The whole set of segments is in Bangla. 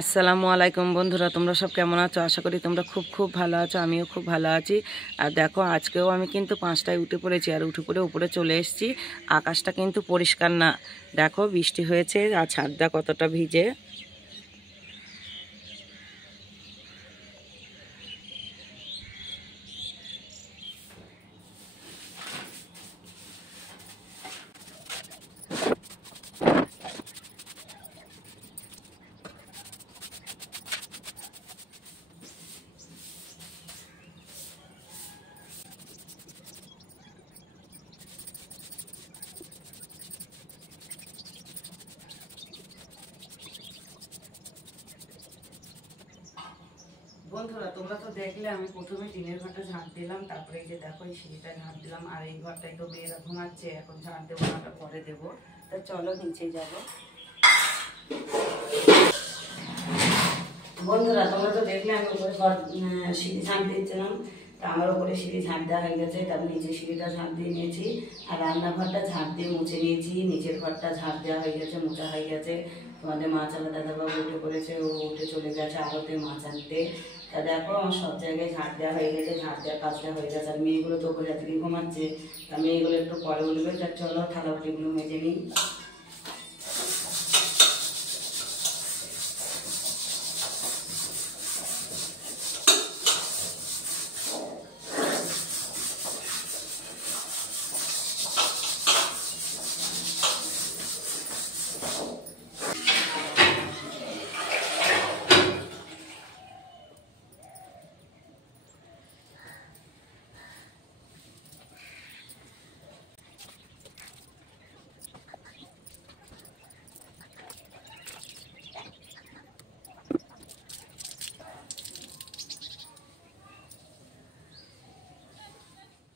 আসসালামু আলাইকুম বন্ধুরা, তোমরা সব কেমন আছো? আশা করি তোমরা খুব খুব ভালো আছো। আমিও খুব ভালো আছি। আর দেখো, আজকেও আমি কিন্তু 5টায় উঠে পড়েছি আর উঠে পড়ে উপরে চলে এসেছি। আকাশটা কিন্তু পরিষ্কার না, দেখো বৃষ্টি হয়েছে আর ছাদটা কতটা ভিজে। বন্ধুরা, তোমরা তো দেখলে আমি প্রথমে টিনের ঘরটা ঝাঁট দিলাম, তারপরে এই যে দেখো এই সিঁড়িটা ঝাঁট দিলাম। আর এই ঘরটাই তো মেয়েরা ঘুমাচ্ছে, এখন ঝাঁট দেবো না, পরে দেবো। তা চলো নিচে যাবো। বন্ধুরা, তোমরা তো দেখলে আমি উপরে সিঁড়ি ঝাঁট দিয়েছিলাম। তা আমার উপরে সিঁড়ি ঝাঁট দেওয়া হয়ে গেছে, তারপর নিচে সিঁড়িটা ঝাঁট দিয়ে নিয়েছি। আর রান্নাঘরটা ঝাঁট দিয়ে মুছে নিয়েছি। নিচের ঘরটা ঝাঁট দেওয়া হয়ে গেছে, মোছা হয়ে গেছে। তোমাদের মাছ আলা দাদাবাবু উঠে পড়েছে, ও উঠে চলে গেছে আড়তে মাছ আনতে। তা দেখো, আমার সব জায়গায় ঝাঁট দেওয়া হয়ে গেছে, ঝাঁট দেওয়ার কাজটা হয়ে গেছে। আর মেয়েগুলো তো উপরে রাত্রি ঘুমাচ্ছে, তা মেয়েগুলো একটু পরে উঠবে। তা চলো থালা বাটিগুলো মেজে নিই।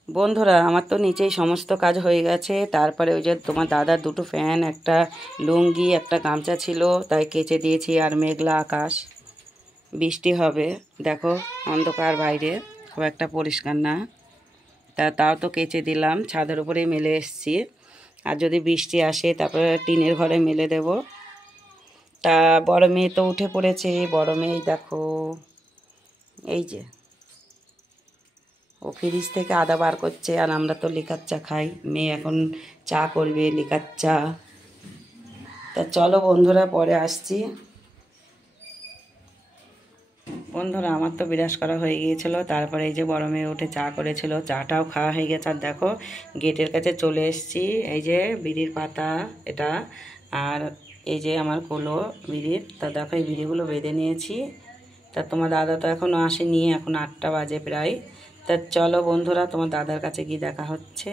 বন্ধুরা, আমার তো নিচেই সমস্ত কাজ হয়ে গেছে। তারপরে ওই যে তোমার দাদার দুটো ফ্যান, একটা লুঙ্গি, একটা গামছা ছিল, তাই কেচে দিয়েছি। আর মেঘলা আকাশ, বৃষ্টি হবে। দেখো অন্ধকার বাইরে, খুব একটা পরিষ্কার না। তাও তো কেচে দিলাম, ছাদের উপরেই মেলে এসছি। আর যদি বৃষ্টি আসে তারপরে টিনের ঘরে মেলে দেব। তা বড় মেয়ে তো উঠে পড়েছে। বড় মেয়ে দেখো, এই যে ও ফ্রিজ থেকে আদা বার করছে। আর আমরা তো লিকার চা খাই, মেয়ে এখন চা করবে, লিকার চা। তা চলো বন্ধুরা, পরে আসছি। বন্ধুরা, আমার তো বিরাস করা হয়ে গিয়েছিল। তারপরে এই যে বড় মেয়ে উঠে চা করেছিল, চাটাও খাওয়া হয়ে গেছে। আর দেখো গেটের কাছে চলে এসেছি। এই যে বিড়ির পাতা এটা, আর এই যে আমার কুলো বিড়ির। তা দেখো এই বিড়িগুলো বেঁধে নিয়েছি। তা তোমার দাদা তো এখনও আসেনি, এখন 8টা বাজে প্রায়। তা চলো বন্ধুরা, তোমার দাদার কাছে গিয়ে দেখা হচ্ছে।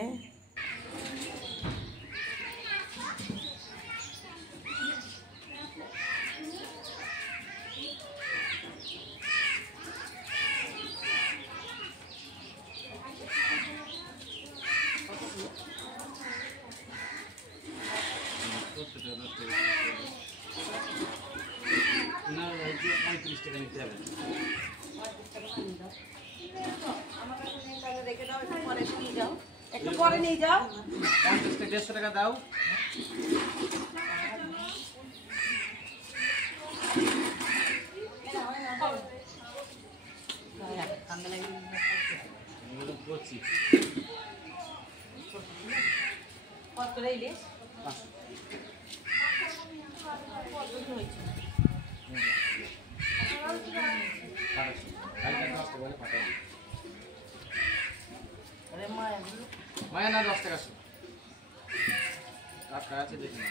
একটু পরে নিয়ে যাও। 50-150 টাকা দাও। মায়া না 10 টাকা টাকা আছে, দেখি না।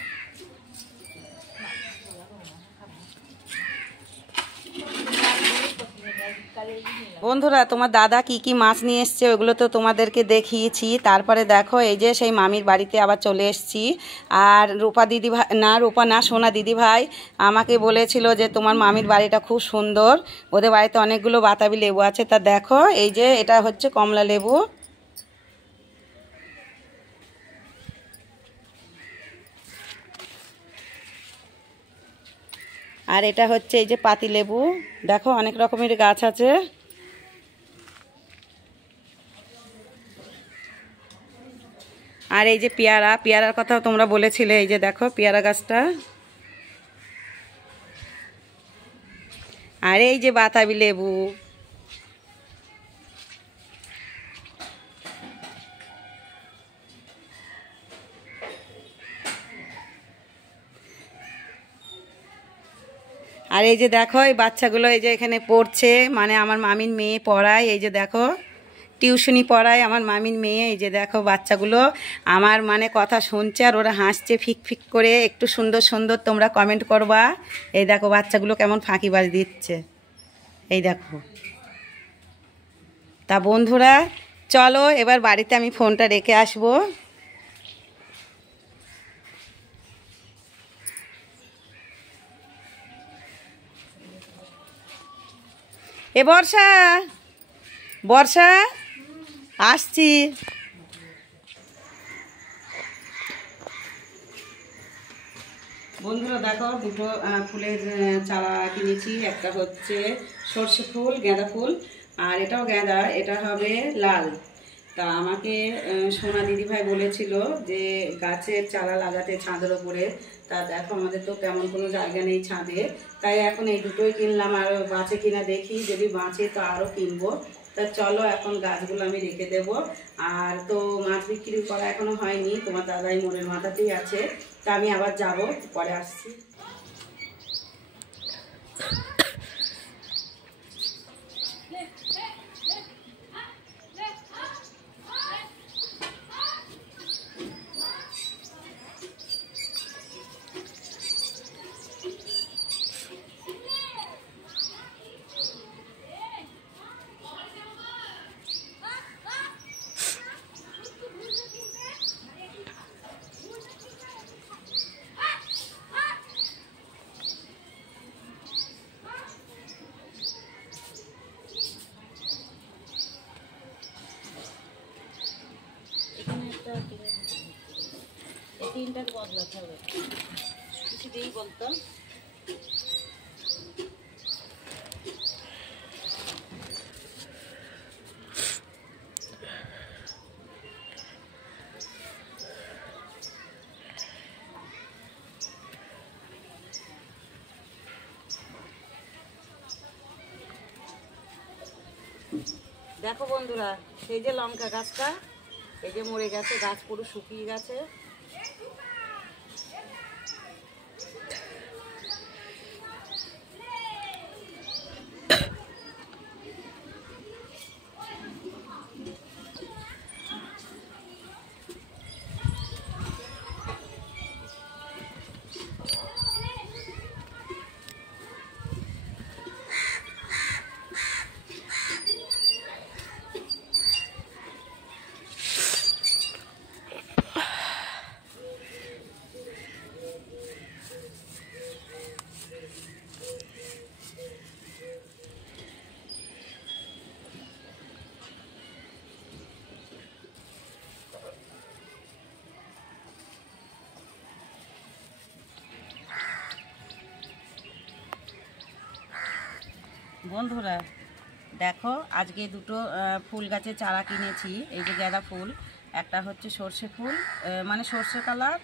বন্ধুরা, তোমার দাদা কি কি মাছ নিয়ে এসছে ওগুলো তো তোমাদেরকে দেখিয়েছি। তারপরে দেখো এই যে সেই মামির বাড়িতে আবার চলে এসেছি। আর রূপা দিদি ভাই, না রূপা না, সোনা দিদি ভাই আমাকে বলেছিল যে তোমার মামির বাড়িটা খুব সুন্দর, ওদের বাড়িতে অনেকগুলো বাতাবি লেবু আছে। তা দেখো এই যে এটা হচ্ছে কমলা লেবু। আর এটা হচ্ছে এই যে পাতি লেবু। দেখো অনেক রকমের গাছ আছে। আর এই যে পেয়ারা, পেয়ারার কথাও তোমরা বলেছিলে। এই যে দেখো পেয়ারা গাছটা। আর এই যে বাতাবি লেবু, আর এই যে দেখো এই বাচ্চাগুলো এই যে এখানে পড়ছে, মানে আমার মামির মেয়ে পড়ায়, এই যে দেখো টিউশনি পড়ায় আমার মামির মেয়ে। এই যে দেখো বাচ্চাগুলো আমার মানে কথা শুনছে আর ওরা হাসছে ফিক ফিক করে। একটু সুন্দর সুন্দর তোমরা কমেন্ট করবা। এই দেখো বাচ্চাগুলো কেমন ফাঁকিবাজ দিচ্ছে, এই দেখো। তা বন্ধুরা চলো এবার বাড়িতে আমি ফোনটা রেখে আসবো। এ বর্ষা, বর্ষা আসছি। বন্ধুরা দেখো দুটো ফুলের চারা কিনেছি। একটা হচ্ছে সর্ষে ফুল, গাঁদা ফুল, আর এটাও গাঁদা, এটা হবে লাল। তা আমাকে সোনা দিদিভাই বলেছিল যে গাছের চারা লাগাতে ছাদের ওপরে। তা দেখো আমাদের তো তেমন কোনো জায়গা নেই ছাদে, তাই এখন এই দুটোই কিনলাম। আর বাঁচে কিনা দেখি, যদি বাঁচে তো আরও কিনবো। তা চলো এখন গাছগুলো আমি রেখে দেব। আর তো মাছ বিক্রি করা এখনো হয়নি, তোমার দাদাই মোড়ের মাথাতেই আছে। তা আমি আবার যাব, পরে আসছি। তিনটার বদলাতে হবে, কিছু দিয়েই বলতো। দেখো বন্ধুরা সেই যে লঙ্কা গাছটা, এই যে মরে গেছে, গাছ পুরো শুকিয়ে গেছে। বন্ধুরা দেখো আজকে দুটো ফুল গাছের চারা কিনেছি। এই যে গাঁদা ফুল, একটা হচ্ছে সর্ষে ফুল মানে সর্ষে কালার,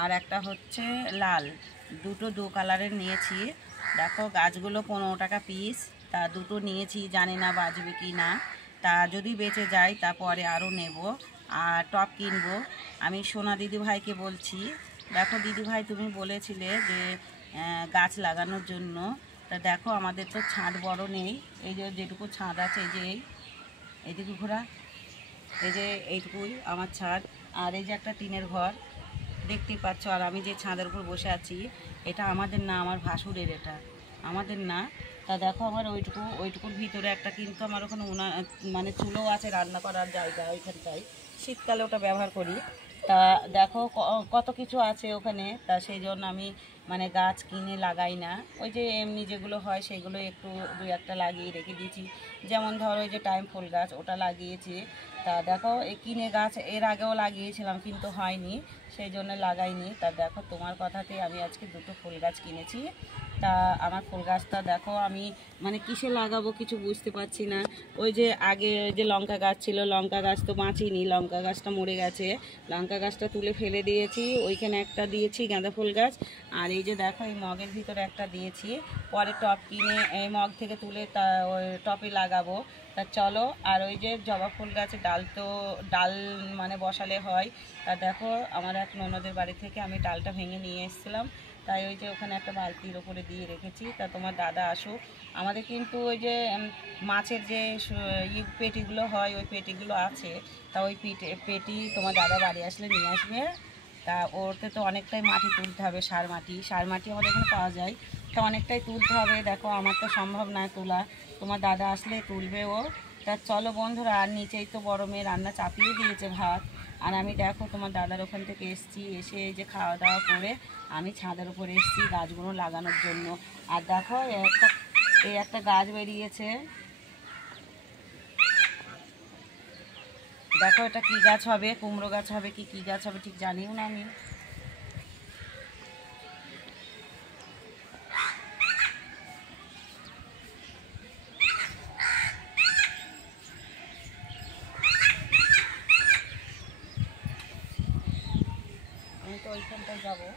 আর একটা হচ্ছে লাল, দুটো দু কালারের নিয়েছি। দেখো গাছগুলো 15 টাকা পিস। তা দুটো নিয়েছি, জানি না বাঁচবে কি না। তা যদি বেঁচে যায় তারপরে আরও নেব। আর টব কিনবো। আমি সোনা দিদিভাইকে বলছি, দেখো দিদিভাই তুমি বলেছিলে যে গাছ লাগানোর জন্য। তা দেখো আমাদের তো ছাদ বড় নেই, এই যে যেটুকু ছাদ আছে, এই যে এইটুকু ঘোরা, এই যে এইটুকুই আমার ছাদ। আর এই যে একটা টিনের ঘর দেখতেই পাচ্ছ। আর আমি যে ছাদের উপর বসে আছি, এটা আমাদের না, আমার ভাসুরের, এটা আমাদের না। তা দেখো আমার ওইটুকুর ভিতরে একটা, কিন্তু আমার ওখানে মানে চুলোও আছে, রান্না করার জায়গা ওইখানটায়, শীতকালে ওটা ব্যবহার করি। তা দেখো কত কিছু আছে ওখানে। তা সেই জন্য আমি মানে গাছ কিনে লাগাই না, ওই যে এমনি যেগুলো হয় সেগুলো একটু দুই একটা লাগিয়ে রেখে দিয়েছি। যেমন ধরো ওই যে টাইম ফুল গাছ, ওটা লাগিয়েছি। তা দেখো এই কিনে গাছ এর আগেও লাগিয়েছিলাম কিন্তু হয়নি, সেই জন্য লাগাইনি। তা দেখো তোমার কথাতেই আমি আজকে দুটো ফুল গাছ কিনেছি। তা আমার ফুল গাছটা দেখো আমি মানে কিসে লাগাবো কিছু বুঝতে পারছি না। ওই যে আগে ওই যে লঙ্কা গাছ ছিল, লঙ্কা গাছ তো বাঁচিনি, লঙ্কা গাছটা মরে গেছে। লঙ্কা গাছটা তুলে ফেলে দিয়েছি, ওইখানে একটা দিয়েছি গাঁদা ফুল গাছ। আর এই যে দেখো এই মগের ভিতরে একটা দিয়েছি, পরে টপ কিনে এই মগ থেকে তুলে তা ওই টপে লাগাবো। তা চলো, আর ওই যে জবা ফুল গাছে ডাল মানে বসালে হয়। তা দেখো আমার এক ননদের বাড়ি থেকে আমি ডালটা ভেঙে নিয়ে এসেছিলাম, তাই ওই যে ওখানে একটা বালতির ওপরে দিয়ে রেখেছি। তা তোমার দাদা আসুক। আমাদের কিন্তু ওই যে মাছের যে পেটিগুলো হয় ওই পেটিগুলো আছে, তা ওই পেটি তোমার দাদা বাড়ি আসলে নিয়ে আসবে। তা ওতে তো অনেকটাই মাটি তুলতে হবে, সার মাটি আমাদের এখানে পাওয়া যায়, তা অনেকটাই তুলতে হবে। দেখো আমার তো সম্ভব নয় তোলা, তোমার দাদা আসলে তুলবে ও। তা চলো বন্ধুরা, আর নিচেই তো বড় মেয়ে রান্না চাপিয়ে দিয়েছে ভাত, আর আমি দেখো তোমার দাদার ওখান থেকে এসে এই যে খাওয়া দাওয়া করে আমি ছাদের উপরে এসেছি গাছগুলো লাগানোর জন্য। আর দেখো এই একটা গাছ বেরিয়েছে, দেখো এটা কি গাছ হবে, কুমড়ো গাছ হবে কি গাছ হবে ঠিক জানিও না আমি। আমি তো ওইখানটায় যাবো।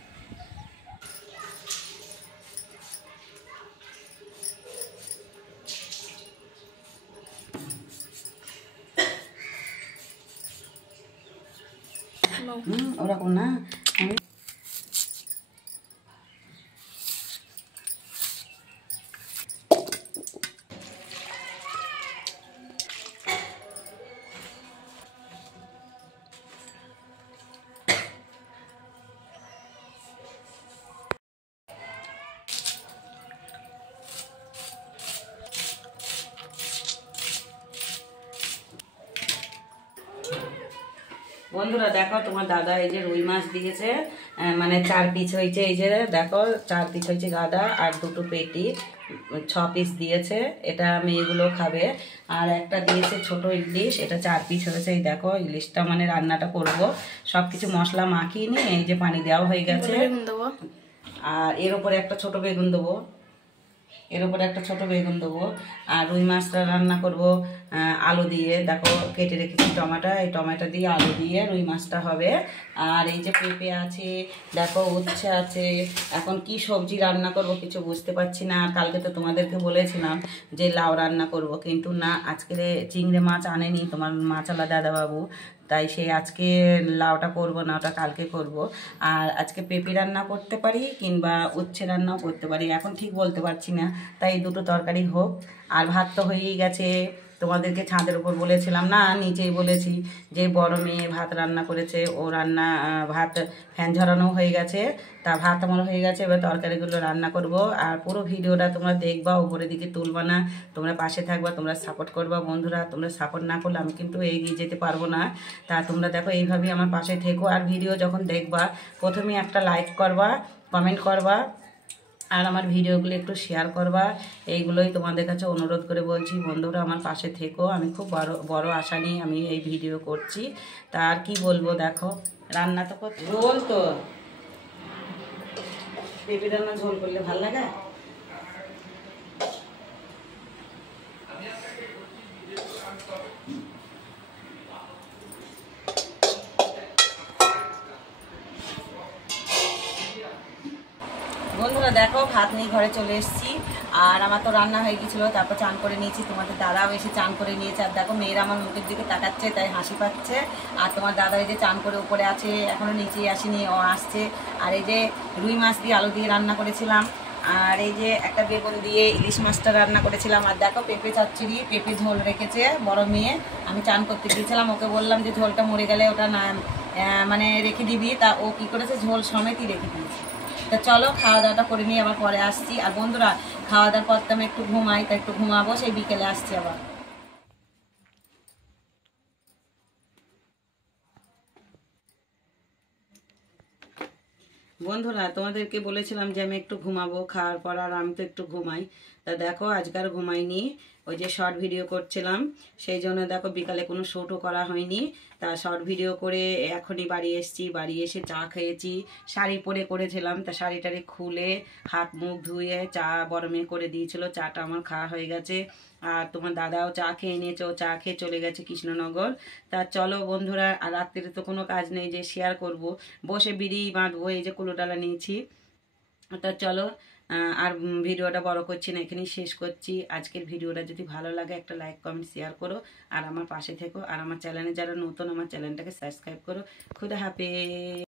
ওরকম না, আমি বন্ধুরা দেখো তোমার দাদা এই যে রুই মাছ দিয়েছে, মানে 4 পিস হয়েছে। এই যে দেখো 4 পিস হয়েছে গাদা, আর 2টো পেটি 6 পিস দিয়েছে, এটা মেয়েগুলো খাবে। আর একটা দিয়েছে ছোট ইলিশ, এটা 4 পিস হয়েছে। এই দেখো ইলিশটা মানে রান্নাটা করব, সব কিছু মশলা মাখিয়ে নিয়ে এই যে পানি দেওয়া হয়ে গেছে। আর এর উপরে একটা ছোট বেগুন দেবো, আর রুই মাছটা রান্না করব আলু দিয়ে। দেখো কেটে রেখেছি টমেটো, এই টমেটো দিয়ে আলু দিয়ে রুই মাছটা হবে। আর এই যে পেঁপে আছে, দেখো উচ্ছে আছে। এখন কি সবজি রান্না করব কিছু বুঝতে পারছি না। আর কালকে তো তোমাদেরকে বলেছিলাম যে লাউ রান্না করব, কিন্তু না, আজকে চিংড়ি মাছ আনেনি তোমার মাছালা দাদাবাবু, তাই সেই আজকে লাউটা করব না, ওটা কালকে করব। আর আজকে পেঁপে রান্না করতে পারি কিংবা উচ্ছে রান্নাও করতে পারি, এখন ঠিক বলতে পারছি না। তাই 2টো তরকারি হোক। আর ভাত তো হয়েই গেছে, তোমাদেরকে ছাদের উপর বলেছিলাম না, নিচেই বলেছি যে বড় মেয়ে ভাত রান্না করেছে, ও ভাত ফ্যান ঝরানো হয়ে গেছে। তা ভাত আমার হয়ে গেছে, এবার তরকারিগুলো রান্না করব। আর পুরো ভিডিওটা তোমরা দেখবা, উপরের দিকে তুলবা না, তোমরা পাশে থাকবা, তোমরা সাপোর্ট করবা বন্ধুরা। তোমরা সাপোর্ট না করলে আমি কিন্তু এগিয়ে যেতে পারবো না। তা তোমরা দেখো এইভাবেই আমার পাশে থেকো। আর ভিডিও যখন দেখবা প্রথমেই একটা লাইক করবা, কমেন্ট করবা, আর আমার ভিডিওগুলো একটু শেয়ার করবা। এইগুলোই তোমাদের কাছে অনুরোধ করে বলছি বন্ধুরা, আমার পাশে থেকো। আমি খুব বড় আশা নিয়ে আমি এই ভিডিও করছি। তা আর কি বলবো, দেখো রান্না তো ঝোল, তো পেঁপে রান্না ঝোল করলে ভালো লাগে। বন্ধুরা দেখো ভাত নিয়ে ঘরে চলে এসেছি, আর আমার তো রান্না হয়ে গেছিলো, তারপর চান করে নিয়েছি। তোমাদের দাদাও এসে চান করে নিয়েছে, আর দেখো মেয়েরা আমার মুখের দিকে তাকাচ্ছে, তাই হাসি পাচ্ছে। আর তোমার দাদা এই যে চান করে উপরে আছে, এখনও নিচেই আসেনি, ও আসছে। আর এই যে রুই মাছ দিয়ে আলু দিয়ে রান্না করেছিলাম, আর এই যে একটা বেগুন দিয়ে ইলিশ মাছটা রান্না করেছিলাম। আর দেখো পেঁপে চচ্চড়ি, পেঁপে ঝোল রেখেছে বড় মেয়ে। আমি চান করতে গিয়েছিলাম, ওকে বললাম যে ঝোলটা মরে গেলে ওটা না মানে রেখে দিবি, তা ও কী করেছে ঝোল সমেতই রেখে দিয়েছে। তা চলো খাওয়া দাওয়াটা করে নিয়ে আবার পরে আসছি। আর বন্ধুরা খাওয়া দাওয়ার পর তো আমি একটু ঘুমাই, তা একটু ঘুমাবো, সেই বিকেলে আসছি আবার। বন্ধুরা তোমাদেরকে বলেছিলাম যে আমি একটু ঘুমাবো খাওয়ার পর, আর আমি তো একটু ঘুমাই। তা দেখো আজকাল ঘুমাইনি, ওই যে শর্ট ভিডিও করছিলাম, সেই জন্য দেখো বিকালে কোনো শ্যুটও করা হয়নি। তা শর্ট ভিডিও করে এখনই বাড়ি এসেছি, বাড়ি এসে চা খেয়েছি। শাড়ি পরে করেছিলাম, তা শাড়িটারি খুলে হাত মুখ ধুয়ে চা বড় মেয়ে করে দিয়েছিল, চাটা আমার খাওয়া হয়ে গেছে। আর তোমার দাদাও চা খেয়ে নিয়েছে, ও চা খেয়ে চলে গেছে কৃষ্ণনগর। তা চলো বন্ধুরা, আর রাত্রিরে তো কোনো কাজ নেই যে শেয়ার করব, বসে বিড়ি বাঁধবো। এই যে কুলোডালা নিয়েছি, তা চলো আর ভিডিওটা বড় করছি না, এখানেই শেষ করছি। আজকের ভিডিওটা যদি ভালো লাগে একটা লাইক কমেন্ট শেয়ার করো, আর আমার পাশে থেকো, আর আমার চ্যানেলে যারা নতুন আমার চ্যানেলটাকে সাবস্ক্রাইব করো। খুদা হাফেজ।